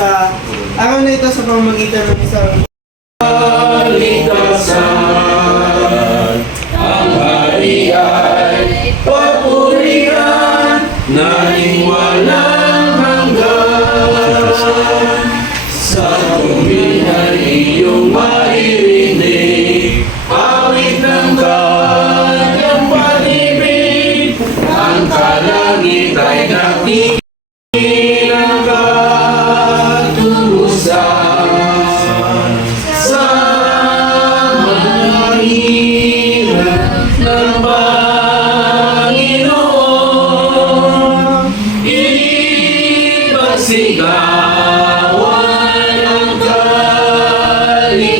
sa araw na ito sa pamamagitan ng isang Kalikasan, ang hari ay papurihan, naing walang hanggan. Sa tuwing ay iyong maririnig, awit ng kanyang pag-ibig, ang kalangit ay nakikinig ng katubusan. Sigawan ang kalikasan,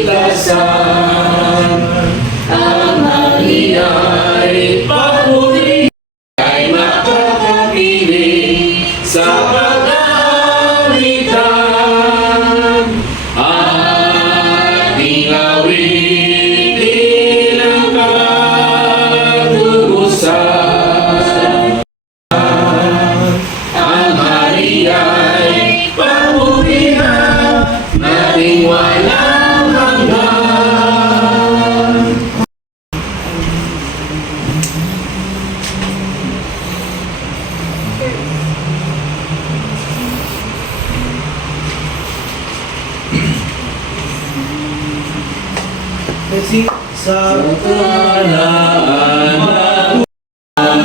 ang hari ay papuri, ay makakapiling sa pag-alitan. Ating awitin ang katubusan, ang hari ay papurihan, nating walang hanggan. Kasi sa Kalaan ang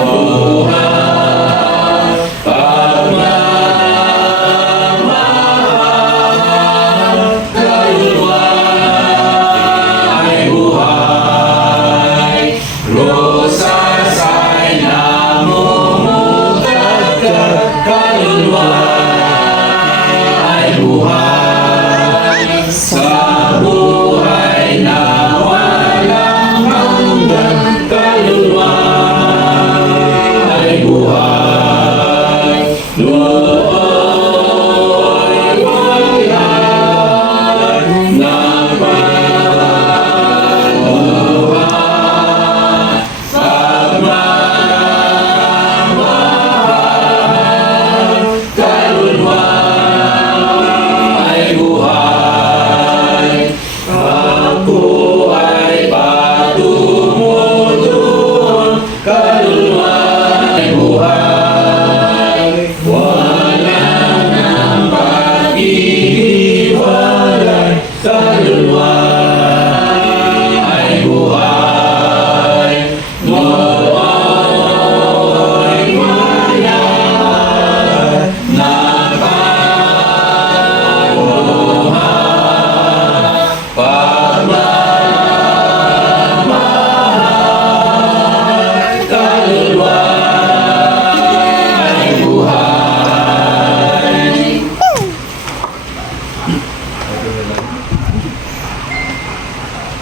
pagbuhat, pagmamahal, kaluluwa ay buhay. Rosas ay namumutagkat, kaluluwa ay buhay. Sa buhay na walang hanggan, kaluluwa ay buhay. Looy bayad ng pagbuhat, pagmamahal, kaluluwa ay buhay. Ako ay patungo doon, kaluluwa ay buhay. Wala nang pag-ihiwalay, kaluluwa ay buhay. Nooy mayayat na pagbuhat, pagmamahal, kaluluwa ay buhay.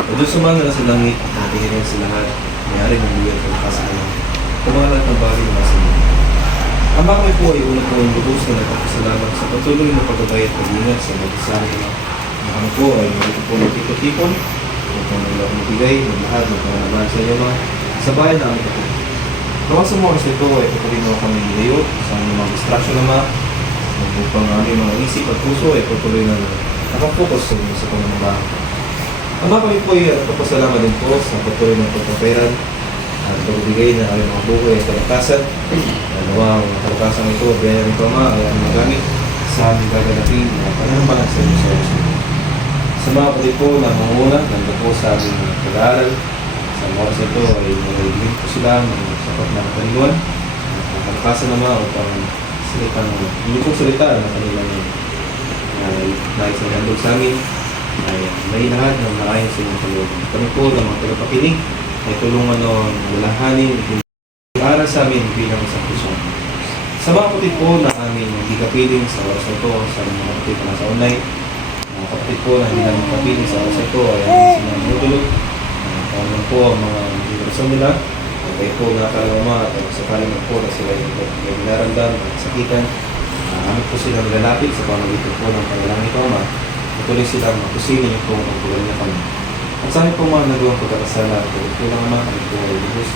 O Diyos sumanga na sa langit, natingin sa lahat, mayari ng luwet at kasalanan. Kumalat ng bagay na sa inyo. Ang bakit po ay una po ang lubos na nagpapasalamat sa patuloy na pagbabayat at ingat sa mag-isang na kami po ay marito po ng tipon-tipon upang magbigay ng lahat ng pangalaman sa inyo mga sa bayan na aming kapatid. Kawasan mo kasi ito ay patuloy na kami nilayo sa aming mga distraction naman upang aming mga isip at puso ay patuloy na nakapokus sa pangalaman. Ama, kami po ay nagpapasalamat din po sa patuloy ng pagpaperan at pagbigay na aming mga buhay at kalakasan. Nawa ang mga kalakasan ito, biyaya ng Pama ay aming magamit sa aming gaganapin na pananampanan sa inyo sa Diyos. Sa mga kapatid po na manguna, nandun po sa aming pag-aaral. Sa mga oras ito ay nagiging po sila ng sapat na katalinuan. Ang kalakasan naman upang salitang, hindi po salita na kanilang nais na nandun sa amin ay may lahat ng maayos sa inyong kalooban. Kami po ng mga tagapakinig ay tulungan ng walahanin at aral sa amin bilang isang Kristiyan. Sa mga kapatid po na aming hindi kapiling sa oras na ito, sa mga kapatid na nasa online, mga kapatid po na hindi namin kapiling sa oras na ito ay aming sinanudulog. Kung po ang mga interasyon nila, kayo po nakakalama at sakaling po na sila yung may binaramdam at sakitan, amin po sila nilalapit sa pamagitan po ng panalangin ko, patuloy silang makusinin yung pong pagkulan niya kami. At sa amin po mga nagawang pagkakasala at tulad po lang naman, kami po ay lubos,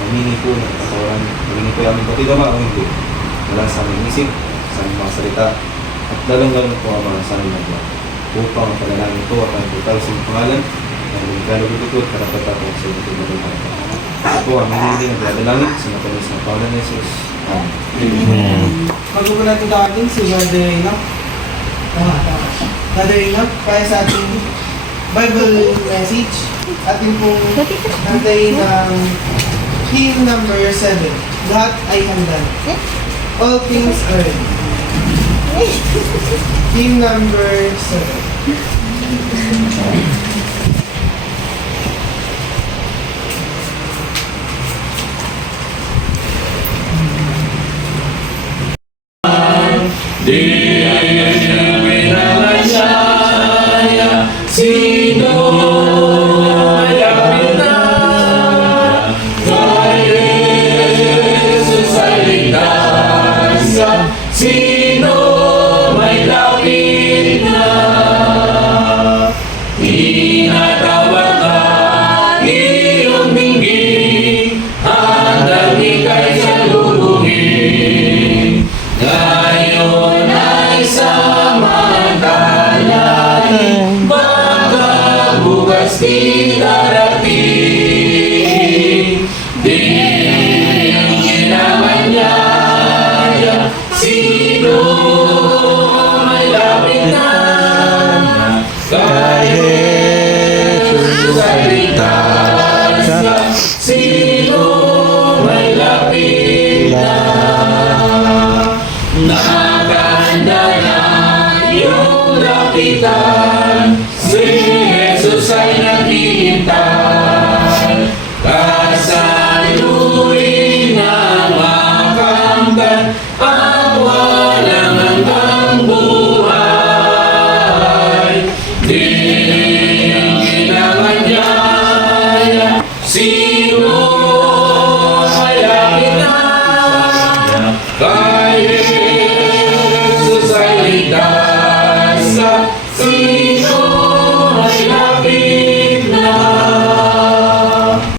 mamini po ng katawaran, mamini po yung aming patid ama o hindi, wala sa aming isip, sa aming mga salita. At lalong-lalong na po ang mga sa aming nagawa. Upang ang panalangin ito at ang total sa iyong pangalan, na hindi ka nagututod, karapat-dapat sa iyong tulad ng harapan. Ito po ang hinihiling ng dalangin sa matamis na pangalan ni Jesus. Amen. Mag-uulan ito natin si Brother Enoch. Brother Enoch, kaya sa ating Bible message, ating pong nantayin ng hymn number 7. Lahat ay handa. All things are ready. Hymn number 7. Di pinangasaya, sino mayapit na kay Jesus ay ligtas ka. Sino may lapit na tinatawag ka, iyong bingging handang ika'y salubungin. Ngayon ay samantalang baka bukas di darating. Di ginamanyaya, sino may lapit na kay Jesus ay ligtas ka. Sino may lapit na nakahanda na iyong lapitan.